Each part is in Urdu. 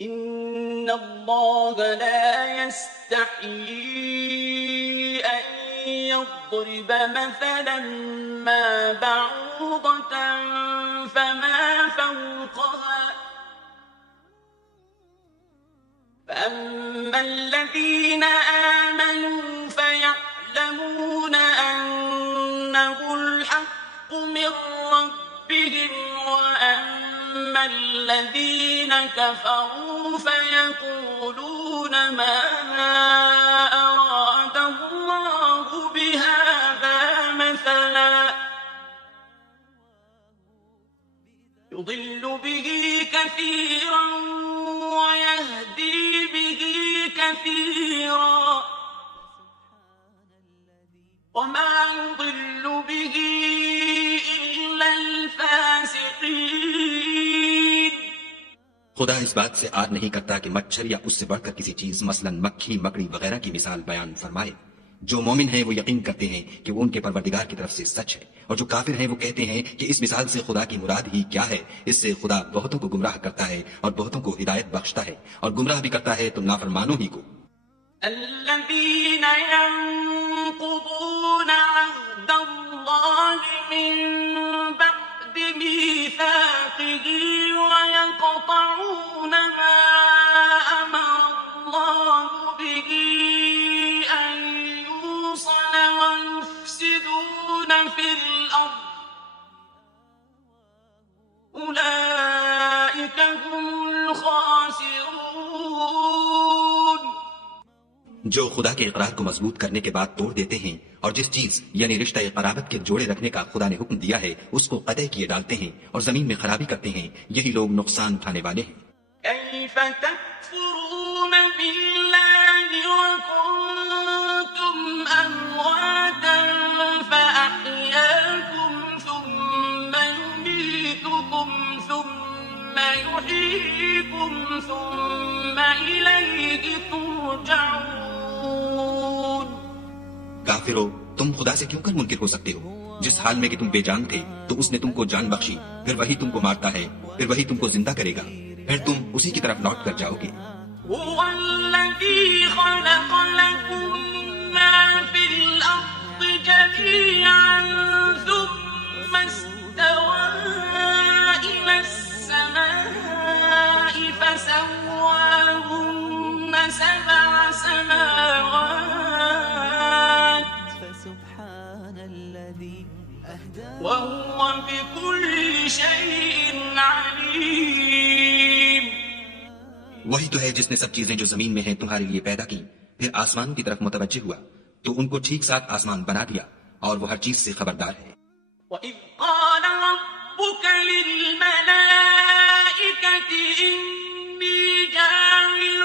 إن الله لا يستحيي أن يضرب مثلا ما بعوضة فما فوقها فأما الذين آمنوا فيعلمون أنه الحق من ربهم وأما الذين كفروا فيقولون ماذا أراد الله بهذا مثلا يضل به كثيرا ويهدي به كثيرا وما يضل به إلا الفاسقين. خدا اس بات سے آر نہیں کرتا کہ مچھر یا اس سے بڑھ کر کسی چیز مثلا مکھی مکڑی وغیرہ کی مثال بیان فرمائے. جو مومن ہیں وہ یقین کرتے ہیں کہ وہ ان کے پروردگار کی طرف سے سچ ہے، اور جو کافر ہیں وہ کہتے ہیں کہ اس مثال سے خدا کی مراد ہی کیا ہے. اس سے خدا بہتوں کو گمراہ کرتا ہے اور بہتوں کو ہدایت بخشتا ہے، اور گمراہ بھی کرتا ہے تم نافرمانوں ہی کو. الذين ينقضون عهد الله من بعد ميثاقه ويقطعون ما أمر الله به أن يوصل ويفسدون في الأرض أولئك هم الخاسرون. جو خدا کے اقرار کو مضبوط کرنے کے بعد توڑ دیتے ہیں اور جس چیز یعنی رشتہ قرابت کے جوڑے رکھنے کا خدا نے حکم دیا ہے اس کو قطع کیے ڈالتے ہیں اور زمین میں خرابی کرتے ہیں، یہی لوگ نقصان اٹھانے والے ہیں. كيف تكفرون بالله وكنتم أمواتا فأحياكم ثم يميتكم ثم يحييكم ثم إليه ترجعون. کافرو، تم خدا سے کیوں کر منکر ہو سکتے ہو؟ جس حال میں کہ تم بے جان تھے تو اس نے تم کو جان بخشی، پھر وہی تم کو مارتا ہے، پھر وہی تم کو زندہ کرے گا، پھر تم اسی کی طرف لوٹ کر جاؤ گے. هو الذي خلق لكم ما في الأرض جميعا ثم استوى إلى السماء فسواهن سبع سماوات وهو بكل شيء عليم. وہی تو ہے جس نے سب چیزیں جو زمین میں ہیں تمہارے لیے پیدا کی، پھر آسمانوں کی طرف متوجہ ہوا تو ان کو ٹھیک ساتھ آسمان بنا دیا، اور وہ ہر چیز سے خبردار ہے. وَإِذْ قَالَ رَبُّكَ لِلْمَلَائِكَةِ إِنِّي جَاعِلٌ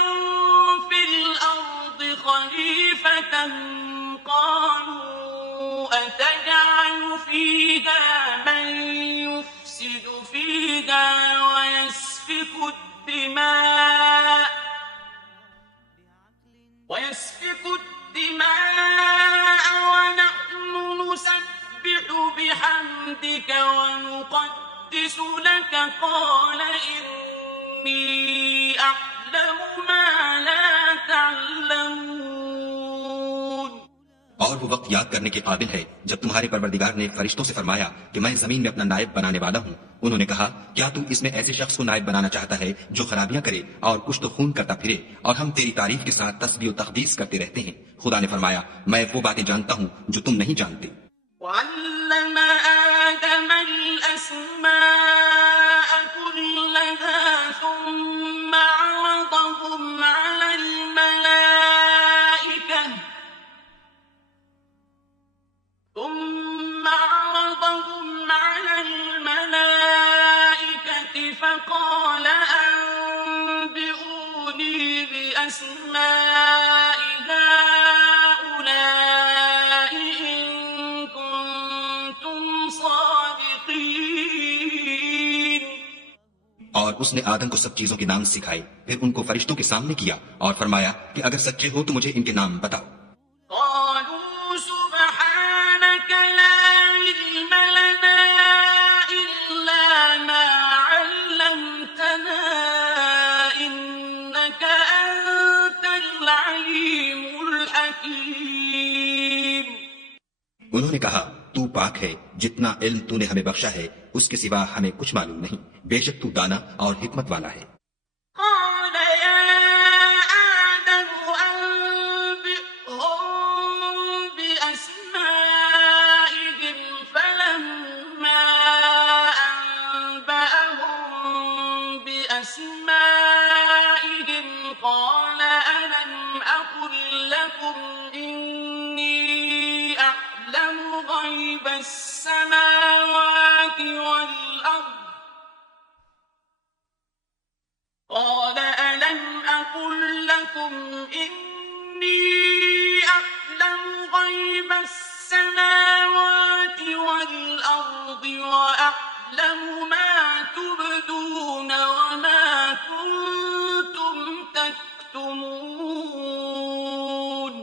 فِي الْأَرْضِ خَلِيفَةً قَالُوا أَتَجْعَلُ فِيهَا مَن يُفْسِدُ فِيهَا وَيَسْفِكُ الدِّمَاءَ وَنَحْنُ نُسَبِّحُ بِحَمْدِكَ وَنُقَدِّسُ لَكَ قَالَ إِنِّي أَعْلَمُ مَا لَا تَعْلَمُونَ. اور وہ وقت یاد کرنے کے قابل ہے جب تمہارے پروردگار نے فرشتوں سے فرمایا کہ میں زمین میں اپنا نائب بنانے والا ہوں. انہوں نے کہا کیا تو اس میں ایسے شخص کو نائب بنانا چاہتا ہے جو خرابیاں کرے اور کچھ تو خون کرتا پھرے، اور ہم تیری تعریف کے ساتھ تسبیح و تقدیس کرتے رہتے ہیں. خدا نے فرمایا میں وہ باتیں جانتا ہوں جو تم نہیں جانتے. وَعَلَّمَ آدَمَ الْأَسْمَاءَ كُلَّهَا ثُمَّ عَرَضَهُمْ عَلَى الملائكة فقال أنبئوني بأسماء هؤلاء إن كنتم صادقين. اور اس نے آدم کو سب چیزوں کے نام سکھائے، پھر ان کو فرشتوں کے سامنے کیا اور فرمایا کہ اگر سچے ہو تو مجھے ان کے نام بتاؤ. قالوا سبحانك لا علم لنا إلا ما علمتنا إنك حكيم. انہوں نے کہا تو پاک ہے، جتنا علم تو نے ہمیں بخشا ہے اس کے سوا ہمیں کچھ معلوم نہیں، بے شک تو دانا اور حکمت والا ہے۔ قال يا آدم أنبئهم بأسمائهم فلما أنبأهم بأسمائهم قال ألم أقل لكم إني أعلم غيب السماوات والأرض قال ألم أقل لكم إني أعلم غيب السماوات والأرض وأعلم ما تبدون وما كنتم تكتمون.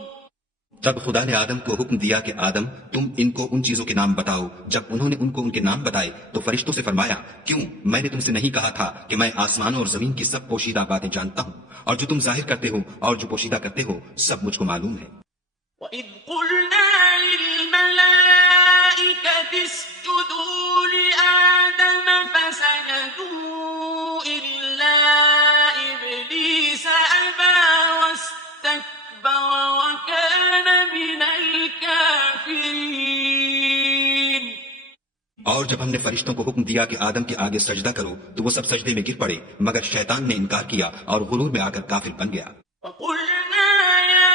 تب خدا نے آدم کو حکم دیا کہ آدم تم ان کو ان چیزوں کے نام بتاؤ۔ جب انہوں نے ان کو ان کے نام بتائے تو فرشتوں سے فرمایا کیوں میں نے تم سے نہیں کہا تھا کہ میں آسمانوں اور زمین کی سب پوشیدہ باتیں جانتا ہوں، اور جو تم ظاہر کرتے ہو اور جو پوشیدہ کرتے ہو سب مجھ کو معلوم ہے۔ وَإِذْ قُلْنَا لِلْمَلَائِكَةِ اسْجُدُوا لِآدَمَ فَسَجَدُوا إِلَّا إِبْلِيسَ أَبَى وَاسْتَكْبَرَ وَكَانَ مِنَ الْكَافِرِينَ. اور جب ہم نے فرشتوں کو حکم دیا کہ آدم کے آگے سجدہ کرو تو وہ سب سجدے میں گر پڑے، مگر شیطان نے انکار کیا اور غرور میں آ کر کافر بن گیا۔ وَقُلْنَا يَا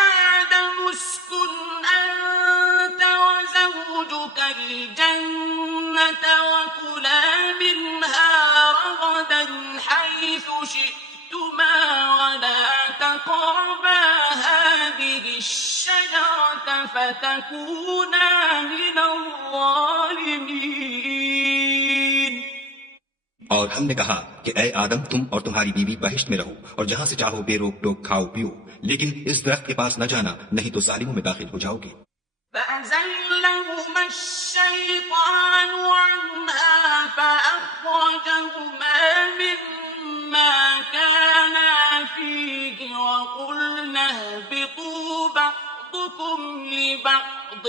آدَمُ اسْكُنْ أَنْتَ وَزَوْجُكَ الْجَنَّةَ وَكُلَا مِنْهَا رَغَدًا حَيْثُ شِئْتُمَا وَلَا تَقْرَبَا هَٰذِهِ الشَّجَرَةَ فَتَكُونَا مِنَ الظَّالِمِينَ. اور ہم نے کہا کہ اے آدم تم اور تمہاری بیوی بہشت میں رہو اور جہاں سے چاہو بے روک ٹوک کھاؤ پیو، لیکن اس درخت کے پاس نہ جانا نہیں تو ظالموں میں داخل ہو جاؤ گے۔ فَأَزَلَّهُمَا الشَّيْطَانُ عَنْهَا فَأَخْرَجَهُمَا مِمَّا كَانَا فِيهِ وَقُلْنَا اهْبِطُوا بَعْضُكُمْ لِبَعْضٍ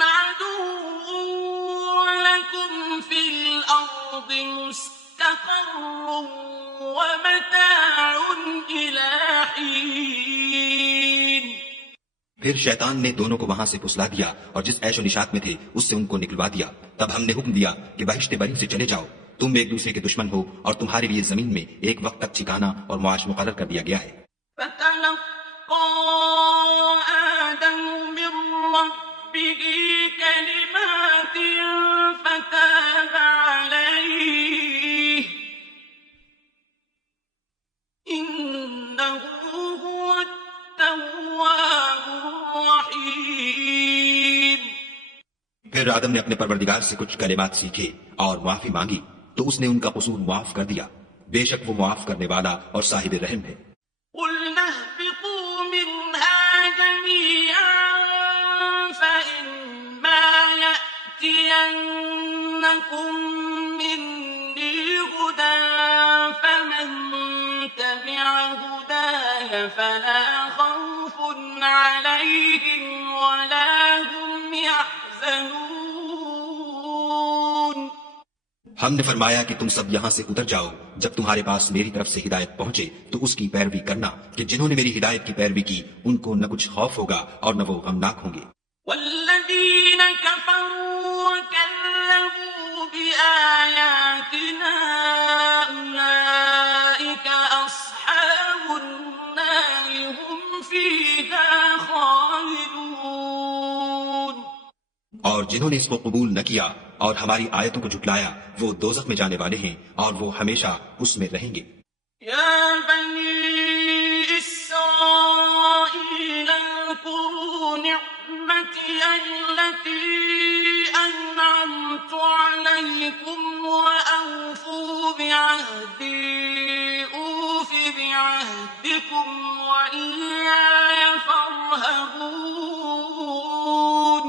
عَدُوٌّ وَلَكُمْ فِي الْأَرْضِ مُسْتَقَرٌّ وَمَتَاعٌ إِلَىٰ حِينٍ. پھر شیطان نے دونوں کو وہاں سے پھسلا دیا اور جس عیش و نشاط میں تھے اس سے ان کو نکلوا دیا۔ تب ہم نے حکم دیا کہ بہشت بری سے چلے جاؤ، تم ایک دوسرے کے دشمن ہو اور تمہارے لیے زمین میں ایک وقت تک ٹھکانہ اور معاش مقرر کر دیا گیا ہے۔ فَتَلَقَّىٰ آدَمُ مِن رَّبِّهِ كَلِمَاتٍ فَتَابَ عَلَيْهِ إِنَّهُ هُوَ التَّوَّابُ الرَّحِيمُ. پھر آدم نے اپنے پروردگار سے کچھ کلمات سیکھے اور معافی مانگی تو اس نے ان کا قصور معاف کر دیا، بے شک وہ معاف کرنے والا اور صاحب رحم ہے۔ قُلْنَا اهْبِطُوا مِنْهَا جَمِيعًا فَإِمَّا يَأْتِيَنَّكُم مِّنِّي هُدًى فَمَن تَبِعَ هُدَايَ فَلَا خَوْفٌ عَلَيْهِمْ وَلَا هُمْ يَحْزَنُونَ. ہم نے فرمایا کہ تم سب یہاں سے اتر جاؤ، جب تمہارے پاس میری طرف سے ہدایت پہنچے تو اس کی پیروی کرنا کہ جنہوں نے میری ہدایت کی پیروی کی ان کو نہ کچھ خوف ہوگا اور نہ وہ غمناک ہوں گے۔ وَالَّذِينَ كَفَرُوا وَكَذَّبُوا بِآيَاتِنَا أُولَٰئِكَ أَصْحَابُ النَّارِ هُمْ فِيهَا خَالِدُونَ. اور جنہوں نے اس کو قبول نہ کیا اور ہماری آیتوں کو جھٹلایا وہ دوزخ میں جانے والے ہیں اور وہ ہمیشہ اس میں رہیں گے۔ يَا بَنِي إِسْرَائِيلَ اذْكُرُوا نِعْمَتِيَ الَّتِي أَنْعَمْتُ عَلَيْكُمْ وَأَوْفُوا بِعَهْدِي أُوفِ بِعَهْدِكُمْ وَإِيَّايَ فَارْهَبُونِ.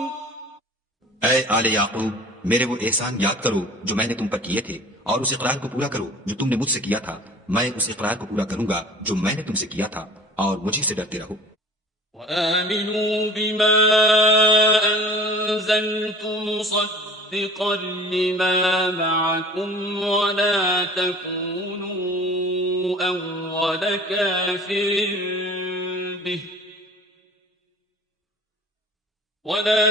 اے آل یعقوب میرے وہ احسان یاد کرو جو میں نے تم پر کیے تھے، اور اس اقرار کو پورا کرو جو تم نے مجھ سے کیا تھا، میں اس اقرار کو پورا کروں گا جو میں نے تم سے کیا تھا، اور مجھے سے ڈرتے رہو۔ وآمنوا بما أنزلت مصدقا لما معكم ولا تكونوا أول كافر به ولا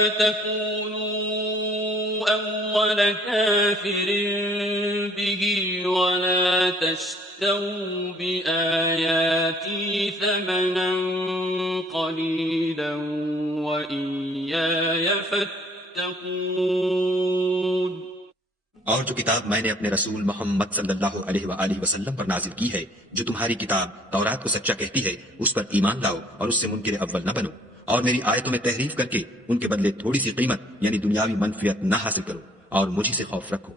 تشتروا بآياتي ثمنا قليلا وإياي فاتقون۔ اور جو کتاب میں نے اپنے رسول محمد صلی اللہ علیہ وآلہ وسلم پر نازل کی ہے، جو تمہاری کتاب تورات کو سچا کہتی ہے، اس پر ایمان لاؤ اور اس سے منکر اول نہ بنو، اور میری آیتوں میں تحریف کر کے ان کے بدلے تھوڑی سی قیمت یعنی دنیاوی منفعت نہ حاصل کرو، اور مجھے سے خوف رکھو۔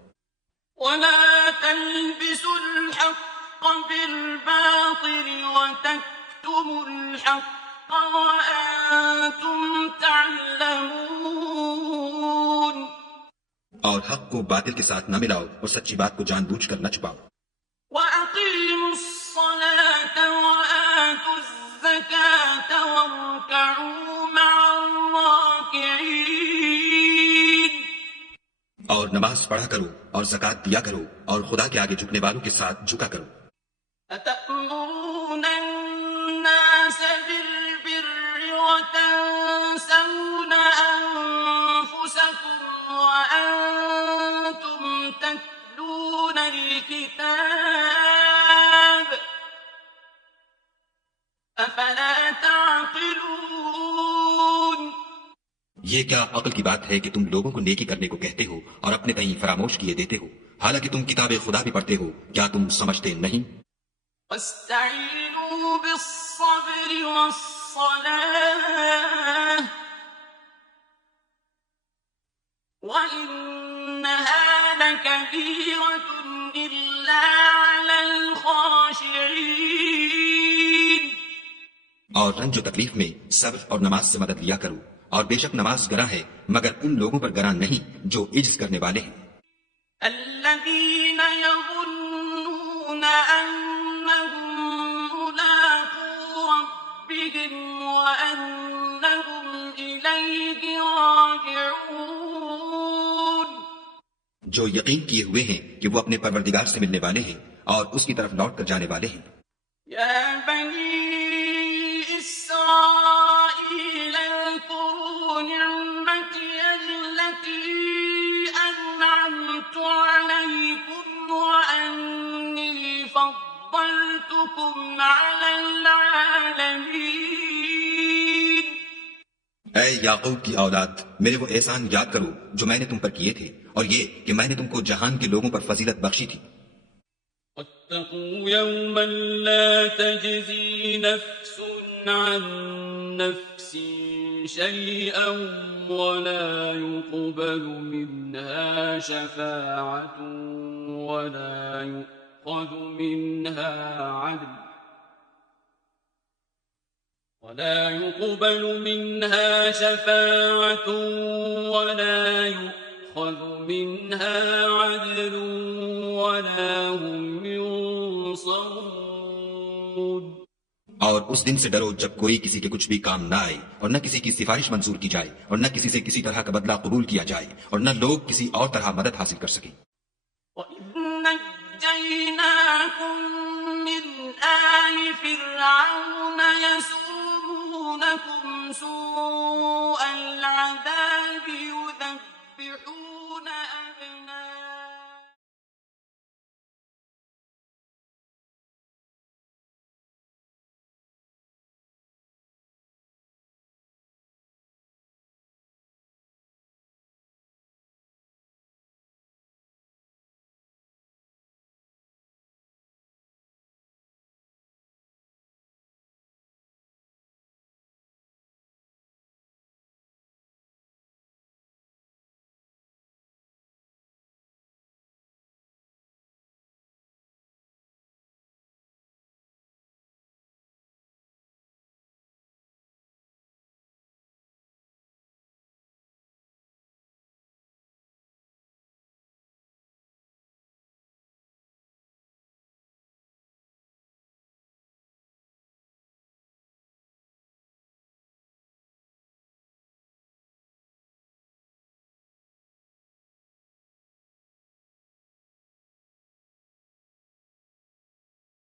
ولا تلبسوا الحق بالباطل وتكتموا الحق وأنتم تعلمون۔ اور حق کو باطل کے ساتھ نہ ملاؤ اور سچی بات کو جان بوجھ کر نہ چھپاؤ۔ وأقيموا الصلاة وآتوا الزكاة واركعوا مع الراكعين۔ اور نماز پڑھا کرو اور زکوٰۃ دیا کرو اور خدا کے آگے جھکنے والوں کے ساتھ جھکا کرو۔ أتأمرون الناس بالبر وتنسون أنفسكم وأنتم تتلون الكتاب أفلا تعقلون۔ یہ کیا عقل کی بات ہے کہ تم لوگوں کو نیکی کرنے کو کہتے ہو اور اپنے تئیں فراموش کیے دیتے ہو، حالانکہ تم کتاب خدا بھی پڑھتے ہو، کیا تم سمجھتے نہیں؟ واستعینوا بالصبر والصلاة وإنها لكبيرة إلا على الخاشعين۔ اور رنج و تکلیف میں صبر اور نماز سے مدد لیا کرو، اور بے شک نماز گراں ہے مگر ان لوگوں پر گراں نہیں جو عجز کرنے والے ہیں۔ الذين يظنون أنهم ملاقو ربهم وأنهم إليه راجعون۔ جو یقین کیے ہوئے ہیں کہ وہ اپنے پروردگار سے ملنے والے ہیں اور اس کی طرف لوٹ کر جانے والے ہیں۔ يا بني إسرائيل اذكروا نعمتي التي أنعمت عليكم وأني فضلتكم على العالمين۔ اے یعقوب کی اولاد، میرے وہ احسان یاد کرو جو میں نے تم پر کیے تھے، اور یہ کہ میں نے تم کو جہان کے لوگوں پر فضیلت بخشی تھی۔ واتقوا يوما لا تجزي نفس عن نفس شيئا ولا يقبل منها شفاعة ولا يؤخذ منها شفاعة ولا يؤخذ منها عدل ولا هم ينصرون۔ اور اس دن سے ڈرو جب کوئی کسی کے کچھ بھی کام نہ آئے، اور نہ کسی کی سفارش منظور کی جائے، اور نہ کسی سے کسی طرح کا بدلہ قبول کیا جائے، اور نہ لوگ کسی اور طرح مدد حاصل کر سکیں۔ وَإِذْ نَجَّيْنَاكُمْ مِنْ آلِ فِرْعَوْنَ يَسُومُونَكُمْ سُوءَ الْعَذَابِ